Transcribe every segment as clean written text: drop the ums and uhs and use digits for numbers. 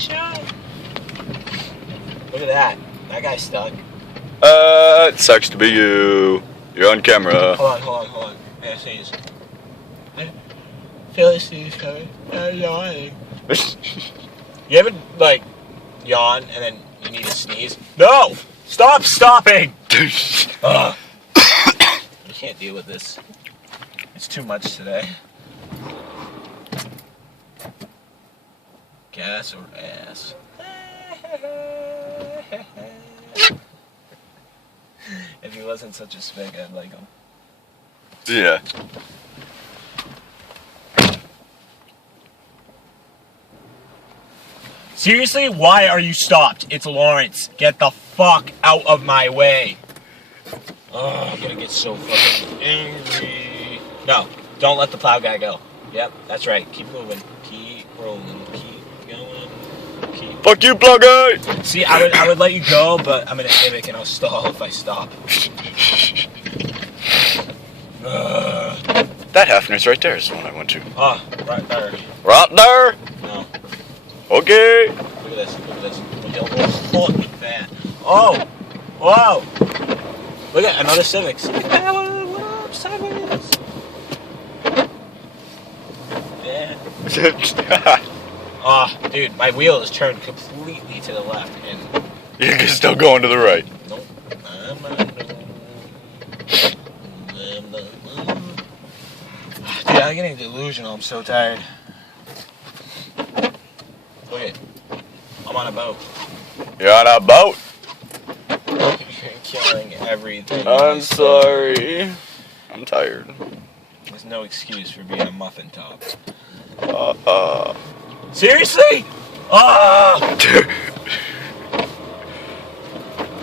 show. Look at that. That guy's stuck. It sucks to be you. You're on camera. Hold on. Yeah, sneeze. I feel a sneeze coming. I'm yawning. You ever, like, yawn and then you need to sneeze? No! Stop stopping! Ugh. I can't deal with this. It's too much today. Gas or ass? If he wasn't such a spig, I'd like him. Yeah. Seriously, why are you stopped? It's Lawrence. Get the fuck out of my way. Oh, I'm gonna get so fucking angry. No, don't let the plow guy go. Yep, that's right. Keep moving. Keep rolling. Keep going. Keep... Fuck you, plow guy! See, I would let you go, but I'm gonna mimic and I'll stall if I stop. That Hafner's right there is the one I went to. Oh, right there. Right there? No. Okay. Look at this. Look at that. Oh! Whoa! Look at another Civics. Sideways. Yeah. Oh, dude, my wheel is turned completely to the left, and You're still going to the right. nope. Dude, I'm getting delusional. I'm so tired. Look at, I'm on a boat. You're on a boat? You're killing everything. I'm sorry. I'm tired. There's no excuse for being a muffin top. Seriously?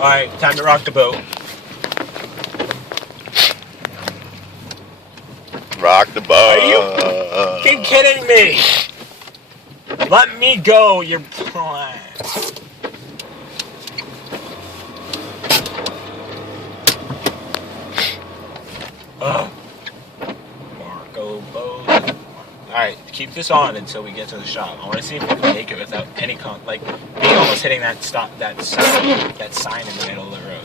Alright, time to rock the boat. Rock the boat. Are you fucking kidding me? Let me go, you're... Marco Boat. Alright, keep this on until we get to the shop. I want to see if we can make it without any like me almost hitting that sign in the middle of the road.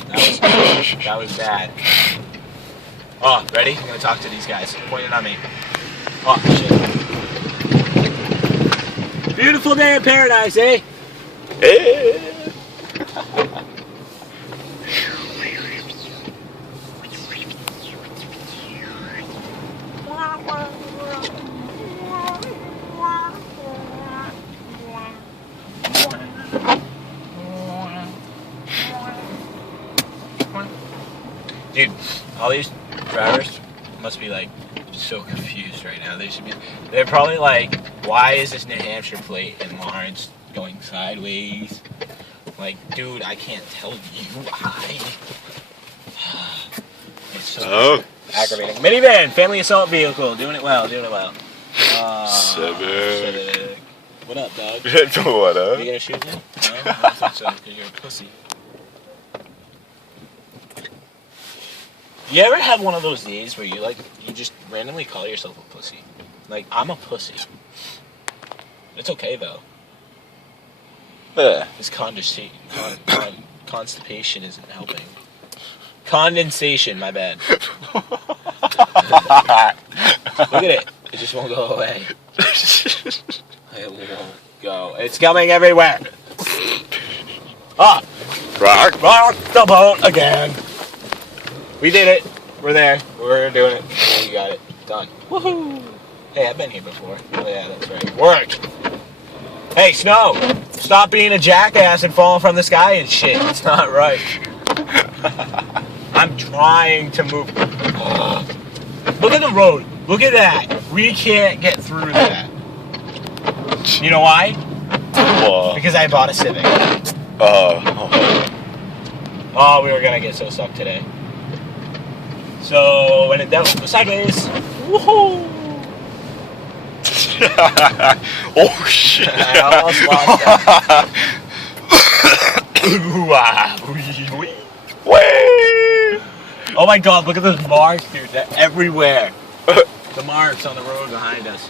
That was bad. Oh, ready? I'm gonna talk to these guys. Pointing on me. Oh shit. Beautiful day in paradise, eh? Dude, all these drivers must be like so confused right now. They're probably like, why is this New Hampshire plate and Lawrence going sideways? Like, dude, I can't tell you why. It's so aggravating. Minivan, family assault vehicle, doing it well. Civic. What up, dog? What up? Are you gonna shoot me? No, I don't think so, because you're a pussy. You ever have one of those days where you just randomly call yourself a pussy? Like, I'm a pussy. It's okay though. Yeah. This constipation isn't helping. Condensation, my bad. Look at it. It just won't go away. It won't go. It's coming everywhere. Ah! Rock the boat again. We did it. We're there. We're doing it. We got it. Done. Woohoo! Hey, I've been here before. Oh yeah, that's right. Worked. Hey, Snow! Stop being a jackass and falling from the sky and shit. It's not right. I'm trying to move. Look at the road. Look at that. We can't get through that. You know why? Because I bought a Civic. Oh, we were gonna get so stuck today. So, when it doubt, go sideways. Woohoo! Oh shit! I almost lost that. Oh my god, look at those marks, dude. They're everywhere. The marks on the road behind us.